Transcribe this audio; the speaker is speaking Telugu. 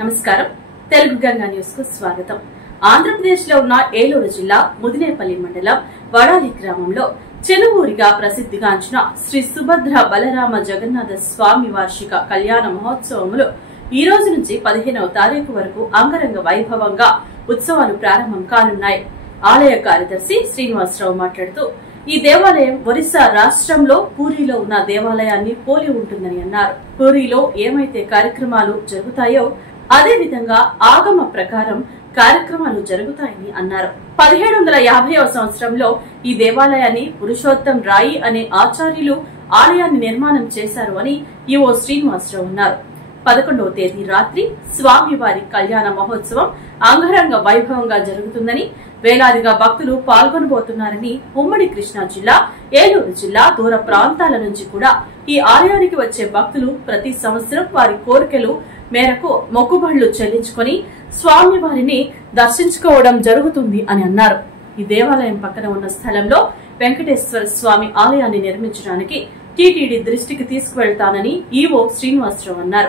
నమస్కారం తెలుగు గంగా న్యూస్ కు స్వాగతం। ఆంధ్రప్రదేశ్ లో ఉన్న ఏలూరు జిల్లా ముదినేపల్లి మండలం వడాలి గ్రామంలో చెనువూరిగా ప్రసిద్ధిగాంచిన శ్రీ సుభద్ర బలరామ జగన్నాథ స్వామి వార్షిక కళ్యాణ మహోత్సవములు ఈ రోజు నుంచి 15వ తారీఖు వరకు అంగరంగ వైభవంగా ఉత్సవాలు ప్రారంభం కానున్నాయి। ఆలయ కార్యదర్శి శ్రీనివాసరావు మాట్లాడుతూ ఈ దేవాలయం ఒరిస్సా రాష్ట్రంలో పూరిలో ఉన్న దేవాలయాన్ని పోలి ఉంటుందని అన్నారు। పూరిలో ఏమైతే కార్యక్రమాలు జరుగుతాయో అదే విధంగా ఆగమ ప్రకారం కార్యక్రమాలు జరుగుతాయని అన్నారు। 1750వ సంవత్సరంలో ఈ దేవాలయాన్ని పురుషోత్తం రాయి అనే ఆచార్యులు ఆలయాన్ని నిర్మాణం చేశారు అని ఈవో శ్రీనివాసరావు అన్నారు। 11వ తేదీ రాత్రి స్వామివారి కళ్యాణ మహోత్సవం అంగరంగ వైభవంగా జరుగుతుందని, వేలాదిగా భక్తులు పాల్గొనబోతున్నారని ఉమ్మడి కృష్ణా జిల్లా, ఏలూరు జిల్లా దూర ప్రాంతాల నుంచి కూడా ఈ ఆలయానికి వచ్చే భక్తులు ప్రతి సంవత్సరం వారి కోరికలు మేరకు మొక్కుబడులు చెల్లించుకుని స్వామివారిని దర్శించుకోవడం జరుగుతుంది అని అన్నారు। ఈ దేవాలయం పక్కన ఉన్న స్థలంలో వెంకటేశ్వర స్వామి ఆలయాన్ని నిర్మించడానికి టీటీడీ దృష్టికి తీసుకువెళ్తానని ఈవో శ్రీనివాసరావు అన్నారు।